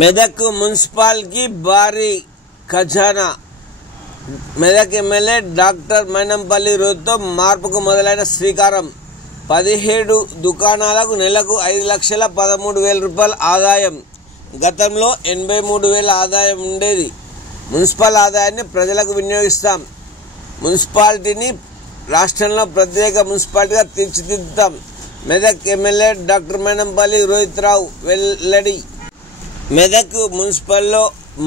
మెదక్ మున్సిపాలిటీకి భారీ ఖజానా. మెదక్ ఎమ్మెల్యే డాక్టర్ మైనంపల్లి రోహిత్తో మార్పుకు మొదలైన శ్రీకారం. 17 దుకాణాలకు నెలకు 5,13,000 రూపాయల ఆదాయం. గతంలో 83,000 ఆదాయం ఉండేది. మున్సిపల్ ఆదాయాన్ని ప్రజలకు వినియోగిస్తాం. మున్సిపాలిటీని రాష్ట్రంలో ప్రత్యేక మున్సిపాలిటీగా తీర్చిదిద్దుతాం. మెదక్ ఎమ్మెల్యే డాక్టర్ మైనంపల్లి రోహిత్ రావు వెల్లడి. మెదక్ మున్సిపల్లో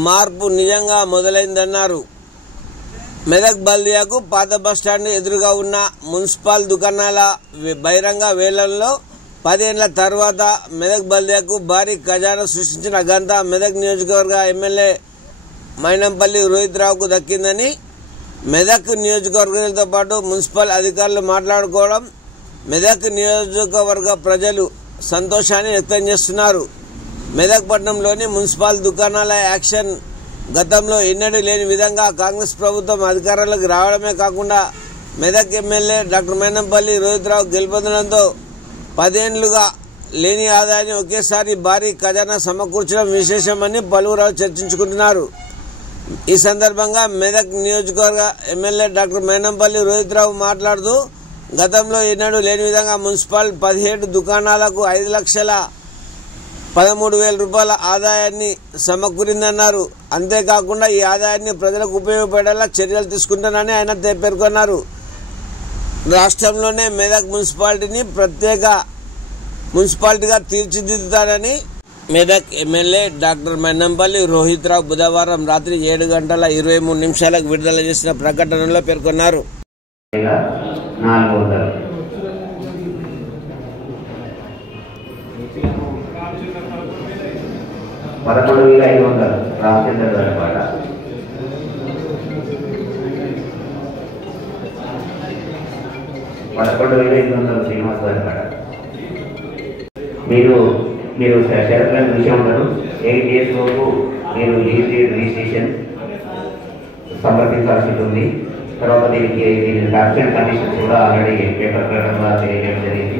మార్పు నిజంగా మొదలైందన్నారు. మెదక్ బల్దియాకు పాత బస్టాండ్ ఎదురుగా ఉన్న మున్సిపల్ దుకాణాల బహిరంగ వేలంలో 10 ఏళ్ల తర్వాత మెదక్ బల్దియాకు భారీ ఖజానా సృష్టించిన ఘనత మెదక్ నియోజకవర్గ ఎమ్మెల్యే మైనంపల్లి రోహిత్ రావుకు దక్కిందని మెదక్ నియోజకవర్గాలతో పాటు మున్సిపల్ అధికారులు మాట్లాడుకోవడం మెదక్ నియోజకవర్గ ప్రజలు సంతోషాన్ని వ్యక్తం చేస్తున్నారు. మెదక్ పట్టణంలోని మున్సిపల్ దుకాణాల యాక్షన్ గతంలో ఎన్నడూ లేని విధంగా కాంగ్రెస్ ప్రభుత్వం అధికారంలోకి రావడమే కాకుండా మెదక్ ఎమ్మెల్యే డాక్టర్ మైనంపల్లి రోహిత్ రావు గెలుపొందడంతో 10 ఏళ్లుగా లేని ఆదాయాన్ని ఒకేసారి భారీ ఖజానా సమకూర్చడం విశేషమని పలువురు చర్చించుకుంటున్నారు. ఈ సందర్భంగా మెదక్ నియోజకవర్గ ఎమ్మెల్యే డాక్టర్ మైనంపల్లి రోహిత్ రావు మాట్లాడుతూ గతంలో ఎన్నడూ లేని విధంగా మున్సిపల్ 17 దుకాణాలకు 5,13,000 రూపాయల ఆదాయాన్ని సమకూరిందన్నారు. అంతేకాకుండా ఈ ఆదాయాన్ని ప్రజలకు ఉపయోగపడేలా చర్యలు తీసుకుంటానని ఆయన పేర్కొన్నారు. రాష్ట్రంలోనే మెదక్ మున్సిపాలిటీని ప్రత్యేక మున్సిపాలిటీగా తీర్చిదిద్దుతానని మెదక్ ఎమ్మెల్యే డాక్టర్ మైనంపల్లి రోహిత్ రావు బుధవారం రాత్రి 7:23 విడుదల చేసిన ప్రకటనలో పేర్కొన్నారు. 11,500 రామచంద్ర గారిపాట, 11,500 శ్రీనివాస్ గారిపాట. మీరు షరతులను చూసే ఉంటారు. 8 days లోపు మీరు రిజిస్ట్రేషన్ సమర్పించాల్సి ఉంటుంది. తర్వాత దీని టర్మ్స్ అండ్ కండిషన్స్ కూడా ఆల్రెడీ పేపర్ ప్రకటన తెలియజేయడం జరిగింది.